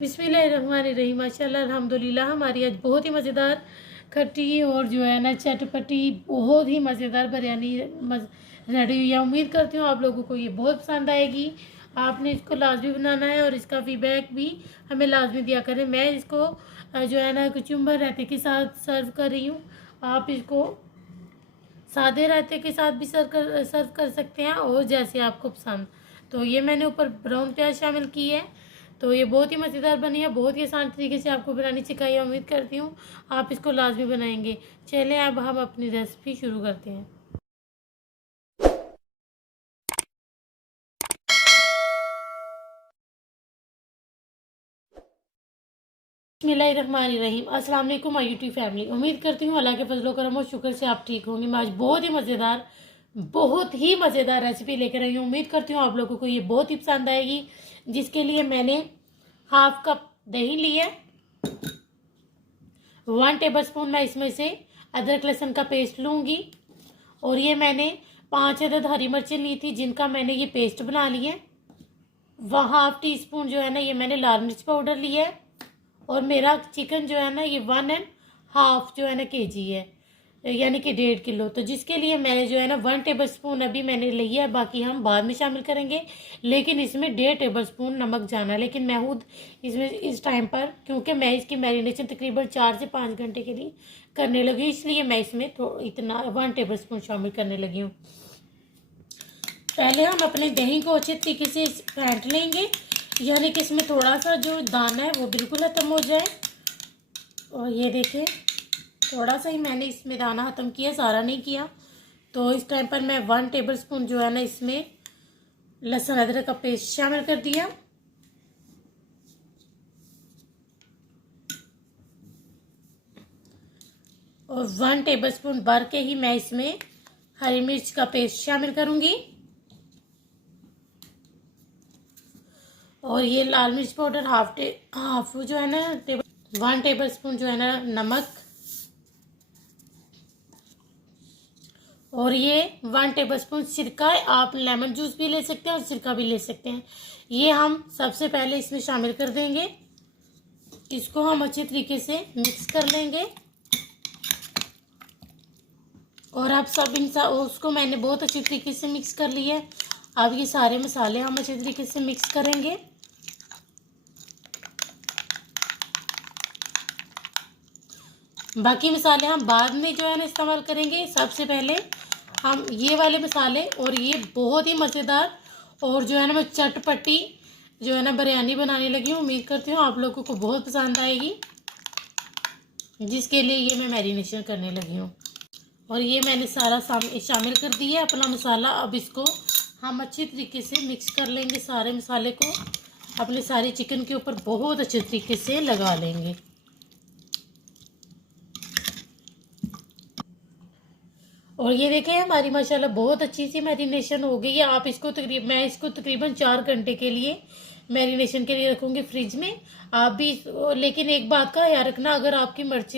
बिस्मिल्लाहिर्रहमानिर्रहीम। माशाल्लाह अल्हम्दुलिल्लाह। हमारी आज बहुत ही मज़ेदार खट्टी और जो है ना चटपटी बहुत ही मज़ेदार बिरयानी रेडी हुई है। उम्मीद करती हूँ आप लोगों को ये बहुत पसंद आएगी। आपने इसको लाजमी बनाना है और इसका फीडबैक भी हमें लाजमी दिया करें। मैं इसको जो है ना कुचुम्बर रायते के साथ सर्व कर रही हूँ। आप इसको सादे रायते के साथ भी सर्व कर सकते हैं और जैसे आपको पसंद। तो ये मैंने ऊपर ब्राउन प्याज शामिल की है। तो ये बहुत ही मज़ेदार बनी है, बहुत ही आसान तरीके से आपको बनानी सिखाई है। उम्मीद करती हूँ आप इसको लाजमी बनाएंगे। चलें अब हम अपनी रेसिपी शुरू करते हैं। बिस्मिल्लाहिर्रहमानिर्रहीम। अस्सलाम वालेकुम माय यूट्यूब फैमिली। उम्मीद करती हूँ अल्लाह के फजलो करम और शुक्र से आप ठीक होंगे। मैं आज बहुत ही मज़ेदार रेसिपी लेकर आई हूँ। उम्मीद करती हूँ आप लोगों को ये बहुत ही पसंद आएगी। जिसके लिए मैंने हाफ कप दही लिया, 1 टेबलस्पून मैं इसमें से अदरक लहसुन का पेस्ट लूँगी और ये मैंने 5 अदद हरी मिर्चें ली थी जिनका मैंने ये पेस्ट बना लिया है। वह हाफ टी स्पून जो है ना ये मैंने लाल मिर्च पाउडर लिया है और मेरा चिकन जो है ना ये 1.5 जो है ना केजी है, यानी कि 1.5 किलो। तो जिसके लिए मैंने जो है ना 1 टेबलस्पून अभी मैंने लिया है, बाकी हम बाद में शामिल करेंगे। लेकिन इसमें 1.5 टेबलस्पून नमक जाना है। लेकिन मैं खुद इसमें इस टाइम पर, क्योंकि मैं इसकी मैरिनेशन तकरीबन 4 से 5 घंटे के लिए करने लगी, इसलिए मैं इसमें इतना 1 टेबलस्पून शामिल करने लगी हूँ। पहले हम अपने दही को अच्छे तरीके से फेंट लेंगे, यानी कि इसमें थोड़ा सा जो दाना है वो बिल्कुल ख़त्म हो जाए। और ये देखें, थोड़ा सा ही मैंने इसमें दाना ख़त्म किया, सारा नहीं किया। तो इस टाइम पर मैं 1 टेबलस्पून जो है ना इसमें लहसुन अदरक का पेस्ट शामिल कर दिया और 1 टेबलस्पून भर के ही मैं इसमें हरी मिर्च का पेस्ट शामिल करूंगी। और ये लाल मिर्च पाउडर हाफ जो है ना 1 टेबलस्पून जो है ना नमक, और ये 1 टेबलस्पून सिरका है। आप लेमन जूस भी ले सकते हैं और सिरका भी ले सकते हैं। ये हम सबसे पहले इसमें शामिल कर देंगे। इसको हम अच्छे तरीके से मिक्स कर लेंगे। और अब उसको मैंने बहुत अच्छी तरीके से मिक्स कर लिया है। अब ये सारे मसाले हम अच्छे तरीके से मिक्स करेंगे। बाकी मसाले हम बाद में जो है ना इस्तेमाल करेंगे। सबसे पहले हम ये वाले मसाले, और ये बहुत ही मज़ेदार और जो है ना मैं चटपटी जो है ना बिरयानी बनाने लगी हूँ। उम्मीद करती हूँ आप लोगों को बहुत पसंद आएगी, जिसके लिए ये मैं मैरिनेशन करने लगी हूँ। और ये मैंने सारा शामिल कर दिया अपना मसाला। अब इसको हम अच्छी तरीके से मिक्स कर लेंगे। सारे मसाले को अपने सारे चिकन के ऊपर बहुत अच्छे तरीके से लगा लेंगे। और ये देखें हमारी माशाल्लाह बहुत अच्छी सी मैरिनेशन हो गई है। आप इसको मैं इसको तकरीबन 4 घंटे के लिए मैरिनेशन के लिए रखूँगी फ्रिज में। आप भी लेकिन एक बात का ख्याल रखना, अगर आपकी मिर्च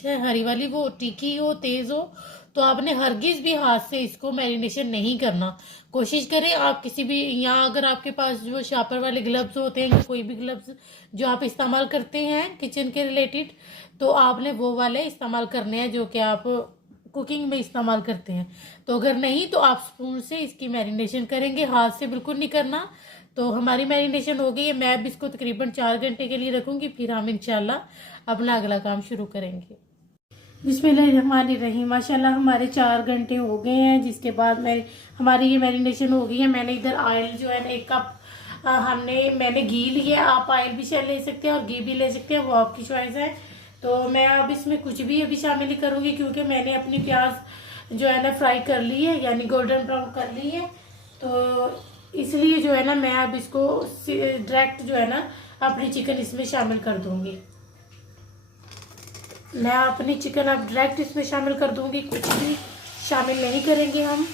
है हरी वाली, वो तीखी हो, तेज़ हो, तो आपने हरगिज़ भी हाथ से इसको मैरिनेशन नहीं करना। कोशिश करें आप किसी भी, यहाँ अगर आपके पास जो शापर वाले ग्लव्स होते हैं या कोई भी ग्लव्स जो आप इस्तेमाल करते हैं किचन के रिलेटेड, तो आपने वो वाले इस्तेमाल करने हैं जो कि आप कुकिंग में इस्तेमाल करते हैं। तो अगर नहीं तो आप स्पून से इसकी मैरिनेशन करेंगे, हाथ से बिल्कुल नहीं करना। तो हमारी मैरिनेशन हो गई है। मैं अब इसको तकरीबन 4 घंटे के लिए रखूंगी, फिर हम इंशाल्लाह अपना अगला काम शुरू करेंगे। बिस्मिल्लाहिर्रहमानिर्रहीम। माशाल्लाह हमारे 4 घंटे हो गए हैं, जिसके बाद हमारी ये मैरिनेशन हो गई है। मैंने इधर ऑयल जो है ना 1 कप मैंने घी लिया। आप ऑयल भी ले सकते हैं और घी भी ले सकते हैं, वो आपकी चॉइस है। तो मैं अब इसमें कुछ भी अभी शामिल नहीं करूँगी, क्योंकि मैंने अपनी प्याज जो है ना फ्राई कर ली है, यानी गोल्डन ब्राउन कर ली है। तो इसलिए जो है ना मैं अब इसको डायरेक्ट जो है ना अपनी चिकन इसमें शामिल कर दूँगी। मैं अपनी चिकन अब डायरेक्ट इसमें शामिल कर दूँगी, कुछ भी शामिल नहीं करेंगे हम।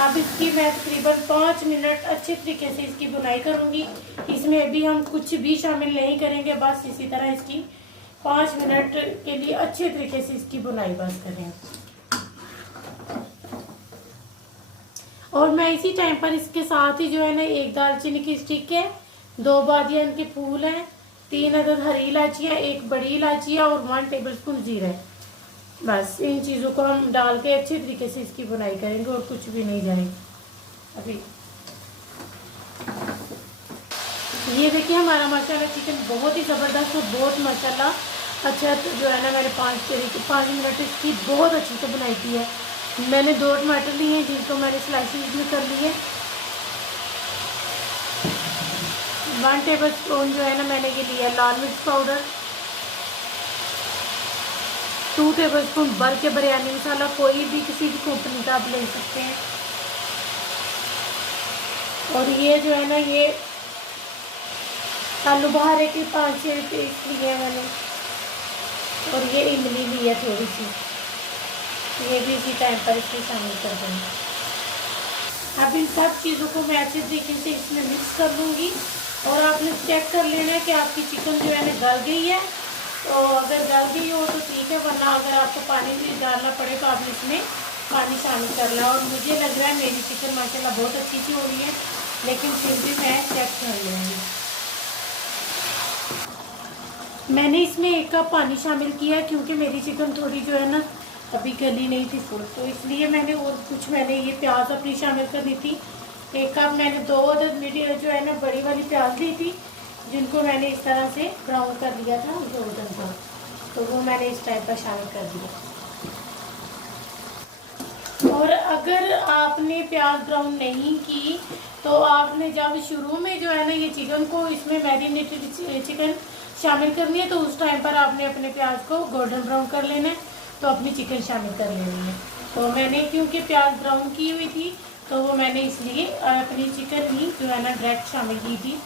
अब इसकी मैं तकरीबन 5 मिनट अच्छे तरीके से इसकी बुनाई करूँगी। इसमें अभी हम कुछ भी शामिल नहीं करेंगे, बस इसी तरह इसकी 5 मिनट के लिए अच्छे तरीके से इसकी बुनाई बस करें। और मैं इसी टाइम पर इसके साथ ही जो है ना, एक दालचीनी की स्टिक है, 2 बादियान के फूल हैं, 3 अदद हरी इलायचियाँ, 1 बड़ी इलायची है और 1 टेबलस्पून जीरा है। बस इन चीज़ों को हम डाल के अच्छे तरीके से इसकी बुनाई करेंगे और कुछ भी नहीं जाएगी। अभी ये देखिए हमारा माशाल्लाह चिकन बहुत ही ज़बरदस्त और बहुत माशाल्लाह अच्छा जो है ना, मैंने 5 मिनट इसकी बहुत अच्छी से बुनाई की है। मैंने 2 टमाटर लिए हैं जिनको मैंने स्लाइसिस में कर लिए। 1 टेबलस्पून जो है ना मैंने ये लिया लाल मिर्च पाउडर, 2 टेबलस्पून भर के बिरयानी मसाला, कोई भी किसी भी कंपनी का आप ले सकते हैं। और ये जो है ना, ये आलू बहारे के 5-6 पीस लिए हैं मैंने, और ये इमली ली है थोड़ी सी, ये भी इसी टाइम पर इसमें शामिल कर देंगे। अब इन सब चीज़ों को मैं अच्छे तरीके से इसमें मिक्स कर लूँगी। और आपने चेक कर लेना है कि आपकी चिकन जो है ना गल गई है। तो अगर गल गई हो तो ठीक है, वरना अगर आपको पानी भी डालना पड़े तो आप इसमें पानी शामिल कर लें। और मुझे लग रहा है मेरी चिकन माशाल्लाह बहुत अच्छी सी हो रही है, लेकिन फिर भी मैं चेक कर लूँगी। मैंने इसमें 1 कप पानी शामिल किया क्योंकि मेरी चिकन थोड़ी जो है ना अभी गली नहीं थी फुल, तो इसलिए मैंने और कुछ मैंने ये प्याज अपनी शामिल करनी थी। 1 कप मैंने 2 अदद मीडियम जो है ना बड़ी वाली प्याज ली थी, जिनको मैंने इस तरह से ब्राउन कर लिया था गोल्डन ब्राउन, तो वो मैंने इस टाइप पर शामिल कर दिया। और अगर आपने प्याज ब्राउन नहीं की तो आपने जब शुरू में जो है ना ये चिकन को इसमें मैरिनेटेड चिकन शामिल करनी है, तो उस टाइम पर आपने अपने प्याज को गोल्डन ब्राउन कर लेना है, तो अपनी चिकन शामिल कर लेनी है। तो मैंने क्योंकि प्याज ब्राउन की हुई थी तो वो मैंने इसलिए अपनी चिकन ही जो है ना डायरेक्ट शामिल की थी।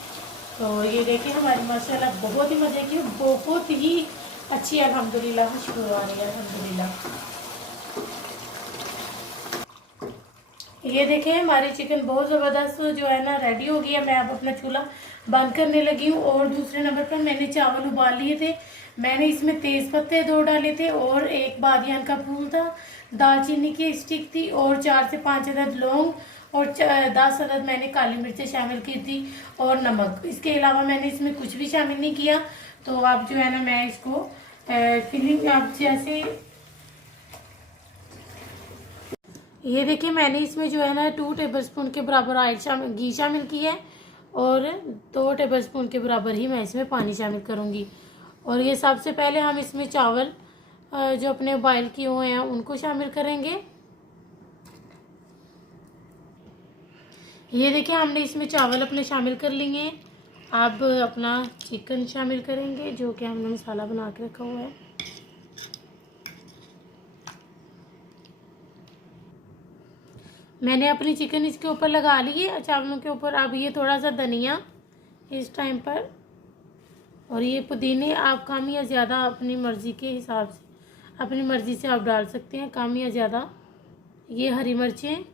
तो ये देखिए हमारी माशाल्लाह बहुत ही मज़े की, बहुत ही अच्छी अल्हम्दुलिल्लाह खुशबू आ रही है अल्हम्दुलिल्लाह। ये देखें हमारी चिकन बहुत ज़बरदस्त जो है ना रेडी हो गई है। मैं अब अपना चूल्हा बंद करने लगी हूँ। और दूसरे नंबर पर मैंने चावल उबाल लिए थे। मैंने इसमें तेज़ पत्ते 2 डाले थे और 1 बादियान का फूल था, दालचीनी की स्टिक थी और 4 से 5 अदद लौंग और 10 अदद मैंने काली मिर्चें शामिल की थी और नमक। इसके अलावा मैंने इसमें कुछ भी शामिल नहीं किया। तो अब जो है ना मैं इसको फिलिंग आप जैसे ये देखिए मैंने इसमें जो है ना 2 टेबलस्पून के बराबर घी शामिल किया है और 2 टेबलस्पून के बराबर ही मैं इसमें पानी शामिल करूँगी। और ये सबसे पहले हम इसमें चावल जो अपने बॉयल किए हुए हैं उनको शामिल करेंगे। ये देखिए हमने इसमें चावल अपने शामिल कर लिए हैं। अब अपना चिकन शामिल करेंगे जो कि हमने मसाला बना के रखा हुआ है। मैंने अपनी चिकन इसके ऊपर लगा ली है चावलों के ऊपर। अब ये थोड़ा सा धनिया इस टाइम पर, और ये पुदीने आप कम या ज़्यादा अपनी मर्ज़ी के हिसाब से, अपनी मर्ज़ी से आप डाल सकते हैं कम या ज़्यादा। ये हरी मिर्चें,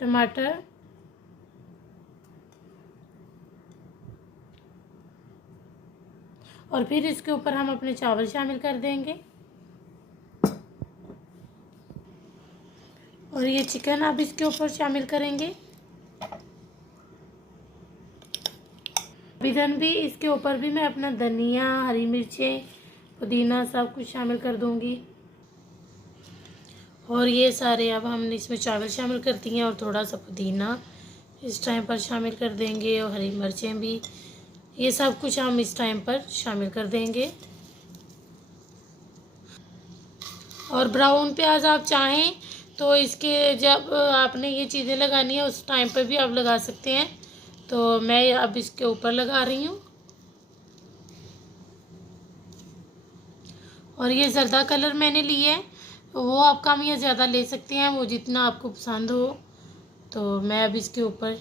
टमाटर, और फिर इसके ऊपर हम अपने चावल शामिल कर देंगे। और ये चिकन अब इसके ऊपर शामिल करेंगे। इधर भी इसके ऊपर भी मैं अपना धनिया, हरी मिर्चें, पुदीना सब कुछ शामिल कर दूंगी। और ये सारे अब हमने इसमें चावल शामिल कर दिए हैं और थोड़ा सा पुदीना इस टाइम पर शामिल कर देंगे और हरी मिर्चें भी, ये सब कुछ हम इस टाइम पर शामिल कर देंगे। और ब्राउन प्याज आप चाहें तो इसके जब आपने ये चीज़ें लगानी है उस टाइम पर भी आप लगा सकते हैं। तो मैं अब इसके ऊपर लगा रही हूँ। और ये ज़र्दा कलर मैंने लिए है, वो आप कम या ज़्यादा ले सकते हैं, वो जितना आपको पसंद हो। तो मैं अब इसके ऊपर,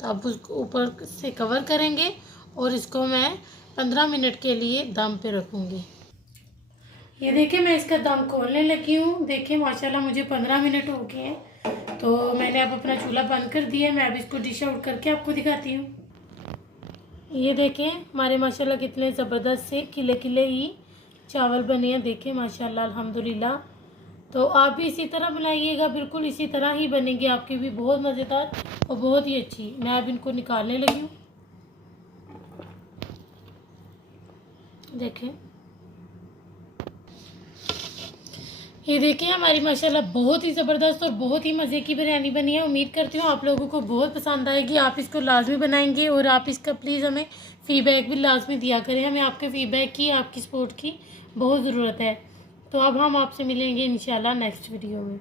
तो अब उसको ऊपर से कवर करेंगे और इसको मैं 15 मिनट के लिए दम पे रखूँगी। ये देखिए मैं इसका दम खोलने लगी हूँ। देखिए माशाल्लाह मुझे 15 मिनट हो गए हैं। तो मैंने अब अपना चूल्हा बंद कर दिया। मैं अब इसको डिश आउट करके आपको दिखाती हूँ। ये देखें हमारे माशाल्लाह कितने ज़बरदस्त से खिले खिले ही चावल बने हैं। देखें माशाल्लाह अल्हम्दुलिल्लाह तो आप भी इसी तरह बनाइएगा, बिल्कुल इसी तरह ही बनेंगे आपकी भी, बहुत मज़ेदार और बहुत ही अच्छी। मैं अब इनको निकालने लगी हूँ। देखें, ये देखिए हमारी माशाल्लाह बहुत ही ज़बरदस्त और बहुत ही मज़े की बिरयानी बनी है। उम्मीद करती हूँ आप लोगों को बहुत पसंद आएगी। आप इसको लाजमी बनाएंगे और आप इसका प्लीज़ हमें फ़ीडबैक भी लाजमी दिया करें। हमें आपके फ़ीडबैक की, आपकी सपोर्ट की बहुत ज़रूरत है। तो अब हम आपसे मिलेंगे इंशाल्लाह नेक्स्ट वीडियो में।